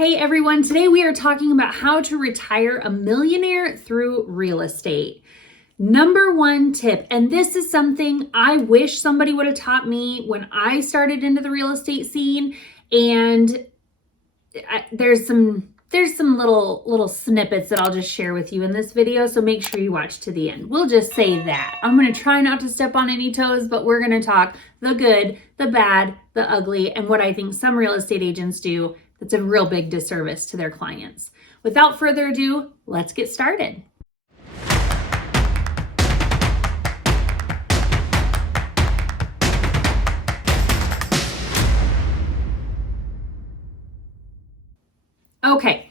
Hey everyone, today we are talking about how to retire a millionaire through real estate. Number one tip, and this is something I wish somebody would have taught me when I started into the real estate scene, and there's some little snippets that I'll just share with you in this video, so make sure you watch to the end. We'll just say that. I'm going to try not to step on any toes, but we're going to talk the good, the bad, the ugly, and what I think some real estate agents do that's a real big disservice to their clients. Without further ado, let's get started. Okay,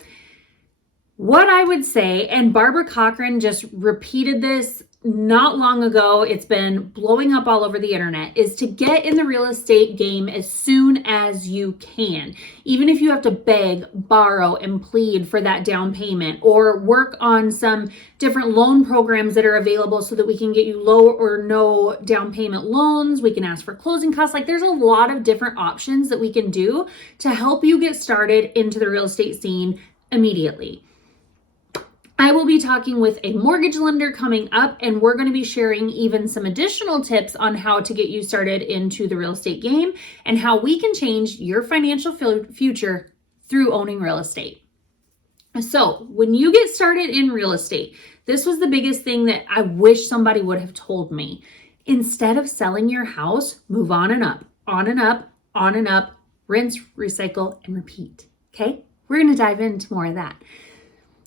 what I would say, and Barbara Cochran just repeated this not long ago, it's been blowing up all over the internet, is to get in the real estate game as soon as you can. Even if you have to beg, borrow, and plead for that down payment, or work on some different loan programs that are available so that we can get you low or no down payment loans. We can ask for closing costs. Like, there's a lot of different options that we can do to help you get started into the real estate scene immediately. I will be talking with a mortgage lender coming up, and we're going to be sharing even some additional tips on how to get you started into the real estate game and how we can change your financial future through owning real estate. So when you get started in real estate, this was the biggest thing that I wish somebody would have told me. Instead of selling your house, move on and up, on and up, on and up, rinse, recycle, and repeat. Okay? We're going to dive into more of that.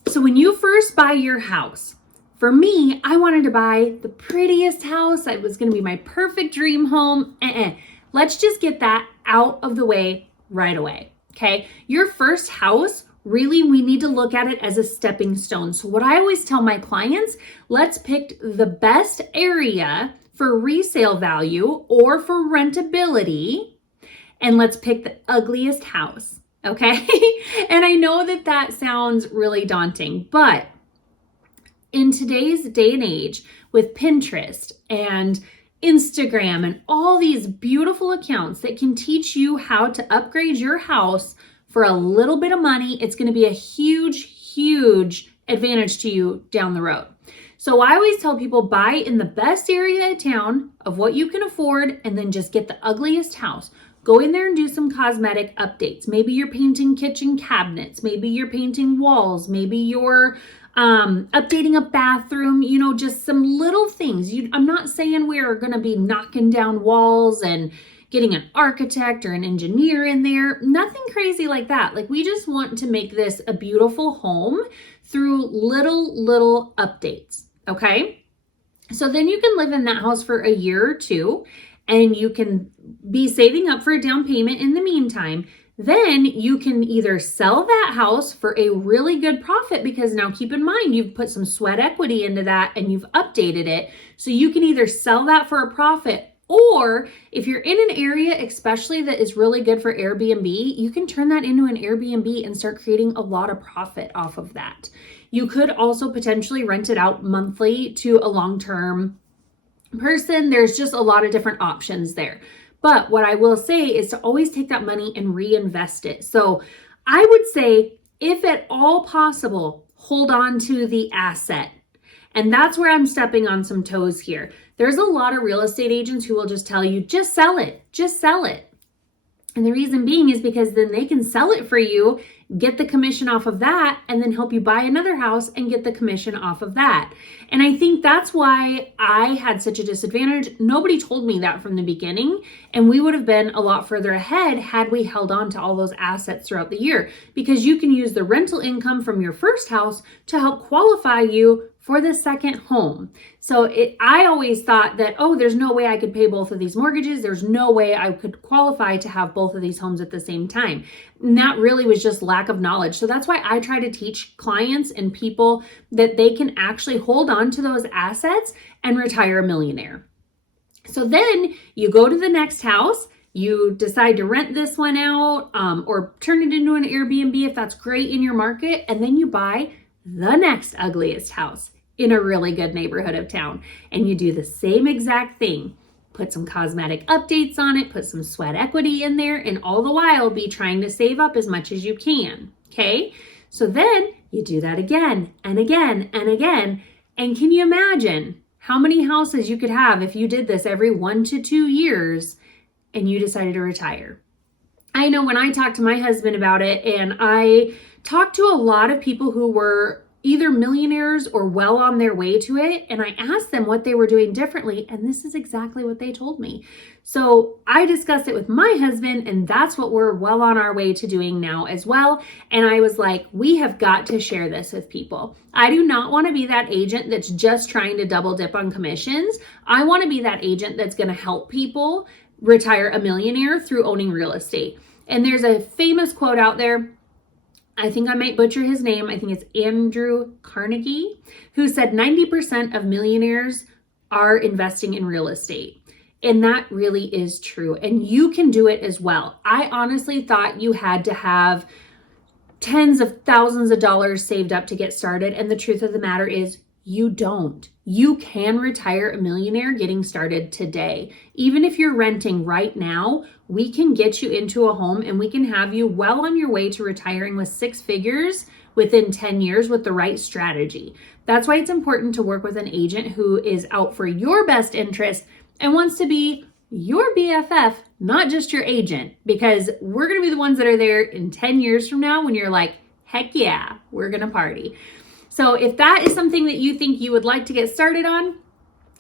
So when you first buy your house, for me, I wanted to buy the prettiest house. It was going to be my perfect dream home. Let's just get that out of the way right away. Okay. Your first house, really, we need to look at it as a stepping stone. So what I always tell my clients, let's pick the best area for resale value or for rentability, and let's pick the ugliest house. Okay. And I know that that sounds really daunting, but in today's day and age with Pinterest and Instagram and all these beautiful accounts that can teach you how to upgrade your house for a little bit of money, it's going to be a huge, huge advantage to you down the road. So I always tell people, buy in the best area of town of what you can afford, and then just get the ugliest house. Go in there and do some cosmetic updates. Maybe you're painting kitchen cabinets. Maybe you're painting walls. Maybe you're updating a bathroom, just some little things. I'm not saying we're going to be knocking down walls and getting an architect or an engineer in there. Nothing crazy like that. Like, we just want to make this a beautiful home through little updates. Okay. So then you can live in that house for a year or two, and you can be saving up for a down payment in the meantime. Then you can either sell that house for a really good profit, because now keep in mind, you've put some sweat equity into that and you've updated it. So you can either sell that for a profit, or if you're in an area, especially that is really good for Airbnb, you can turn that into an Airbnb and start creating a lot of profit off of that. You could also potentially rent it out monthly to a long-term person. There's just a lot of different options there. But what I will say is to always take that money and reinvest it. So I would say, if at all possible, hold on to the asset. And that's where I'm stepping on some toes here. There's a lot of real estate agents who will just tell you, just sell it, just sell it. And the reason being is because then they can sell it for you, get the commission off of that, and then help you buy another house and get the commission off of that. And I think that's why I had such a disadvantage. Nobody told me that from the beginning, and we would have been a lot further ahead had we held on to all those assets throughout the year, because you can use the rental income from your first house to help qualify you for the second home. So I always thought that, there's no way I could pay both of these mortgages. There's no way I could qualify to have both of these homes at the same time. And that really was just lack of knowledge. So that's why I try to teach clients and people that they can actually hold on to those assets and retire a millionaire. So then you go to the next house, you decide to rent this one out, or turn it into an Airbnb if that's great in your market, and then you buy the next ugliest house in a really good neighborhood of town. And you do the same exact thing. Put some cosmetic updates on it, put some sweat equity in there, and all the while be trying to save up as much as you can. Okay, so then you do that again and again and again. And can you imagine how many houses you could have if you did this every 1 to 2 years and you decided to retire? I know when I talked to my husband about it, and I talked to a lot of people who were either millionaires or well on their way to it, and I asked them what they were doing differently, and this is exactly what they told me. So I discussed it with my husband, and that's what we're well on our way to doing now as well. And I was like, we have got to share this with people. I do not want to be that agent that's just trying to double dip on commissions. I want to be that agent that's going to help people retire a millionaire through owning real estate. And there's a famous quote out there. I think I might butcher his name. I think it's Andrew Carnegie, who said 90% of millionaires are investing in real estate. And that really is true. And you can do it as well. I honestly thought you had to have tens of thousands of dollars saved up to get started. And the truth of the matter is, you don't. You can retire a millionaire getting started today. Even if you're renting right now, we can get you into a home and we can have you well on your way to retiring with 6 figures within 10 years with the right strategy. That's why it's important to work with an agent who is out for your best interest and wants to be your BFF, not just your agent, because we're going to be the ones that are there in 10 years from now when you're like, heck yeah, we're going to party. So if that is something that you think you would like to get started on,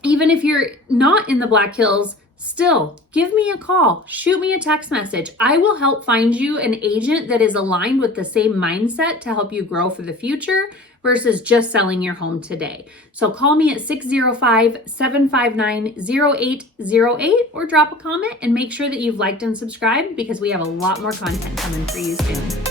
even if you're not in the Black Hills, still give me a call, shoot me a text message. I will help find you an agent that is aligned with the same mindset to help you grow for the future versus just selling your home today. So call me at 605-759-0808 or drop a comment and make sure that you've liked and subscribed because we have a lot more content coming for you soon.